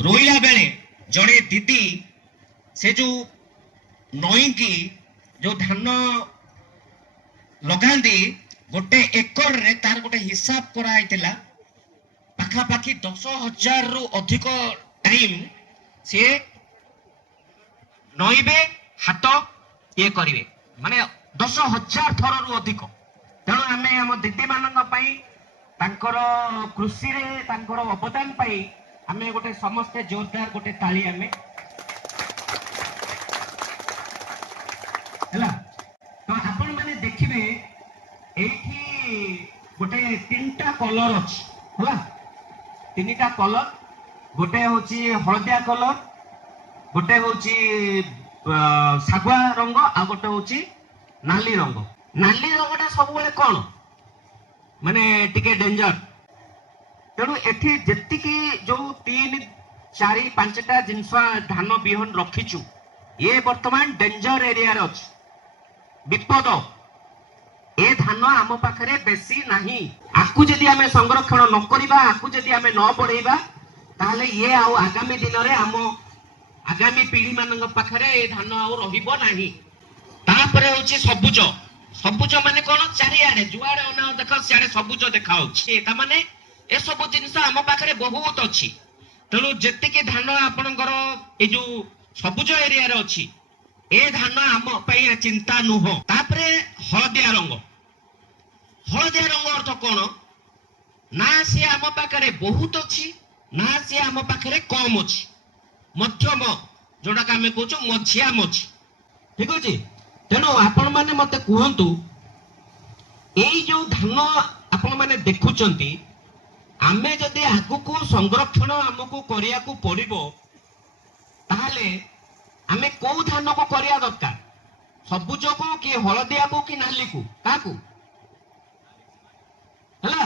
रोईला बेले जड़े दीदी से जो नई की जो धान लगाती गोटे एकर रे तार गोटे हिसाब कराइला पाखापाखि 10,000 रु अधिक टाइम से नईबे हाथ ये करेंगे माने 10,000 थर रु अधिक। तेणु आम आम दीदी मान कृषि अवदान आम गोटे समस्ते जोरदार गोटे ताली आम है। तो आपण मैंने देखिए एठी गोटे 3टा कलर अच्छी है 3टा कलर गोटे हूँ हलदिया कलर गोटे हूँ शागुआ रंग आ गोटे हूँ नाली रंग। नाली रंगटा सब कौन माने टिके डेंजर। तेणु एठी जेतिकी जो 3-4-5टा जिनस धान बिहन रखीचु ये वर्तमान डेंजर एरिया रे अछि विपद ए धान आम पाखरे बेसी नाही। आकु जदि आमे संरक्षण न करिबा आकु जदि आमे न बढ़ेबा ताहले ये आउ आगामी दिन रे आम आगामी पीढ़ी मान पाखरे ए धान आउ रहिबो नाही। तापरे होची सबुज सबुज माने कोन चारिआडे जुआडे अना देख सियाडे सबुज देखा होची एटा माने ए सब जिनिस आम पाखरे बहुत अछि। तेणु जेतिके धान आपणकर ए जो सबुज एरिया रे अछि ए धान आम पई चिंता नुह। तापरे हलदिया रंग अर्थ कौन ना सी आम पाखरे बहुत अच्छी ना सी आम पाखरे कम अच्छी मध्यम जोड़ा आम कहूँ मझिया मझी ठीक अच्छे। तेणु आपण मैंने मत कहतु यही जो धान आपण मैंने देखुंट आमे जदि आगु संरक्षण आमको करिया को पड़िबो ताहले आमे को धान को करिया दरकार सबुज को कि हलदिया को कि नाली को काकू है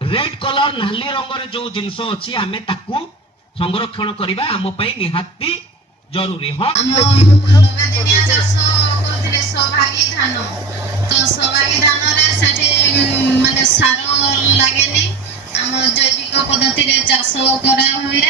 रेड कलर नाली रंग जो जिनस अच्छी आमे ताकू संरक्षण करबा आम पई निहाती जरूरी। हाँ सौभागी धान तो सौभागी धान रे सेठी माने सार लागेनी आम जैविक पद्धति रे चाष करा हुए।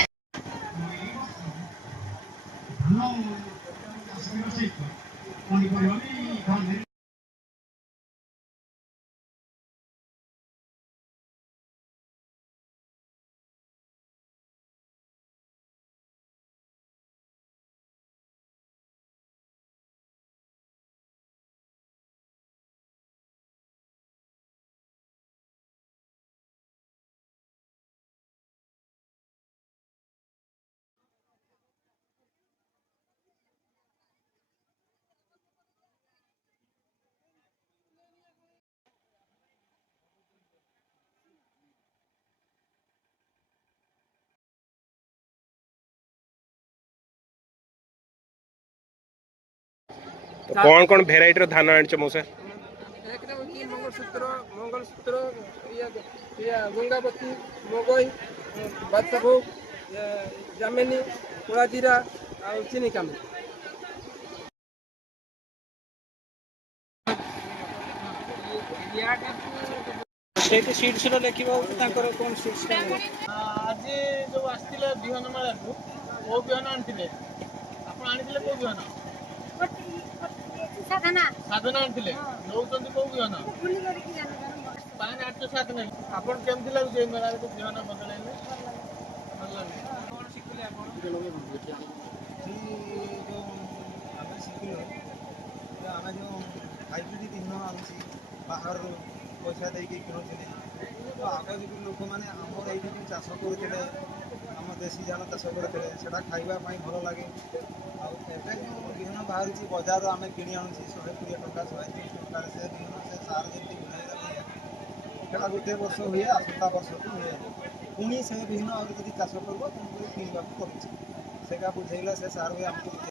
तो कौन भेराइटी धान आनी मौसा मंगलसूत्र गंगावती मगई बादशाहभोग जामिनी कोला जीरा और चीनी कामी सीड्स लिखा कौन सीड्स आज जो आसते बिहन मेला को कौ बिहन आनी आप आनी कौ बिहन साधना आनी नौकरी कौ बिहन 5-8-7 नहीं आपन केमती लगे मेला को बिहन बदल हाइब्रिड बिहन आनुची बाहर पैसा देकी किणुले तो आगे जो लोक मैंने आमर ये चाष करते आम देशी धान चाष करते खावाई भल लगे आगे जो बिहन बाहर बजार आम कि आणुचे 120 टका 130 टका से बिहन से सार जमी मिलैला गोटे वर्ष हुए आसंता वर्ष को हुए पुणी से बिहन आदि चाष कर तुमको किणवा पड़े से बुझेगा से सार हुए आमको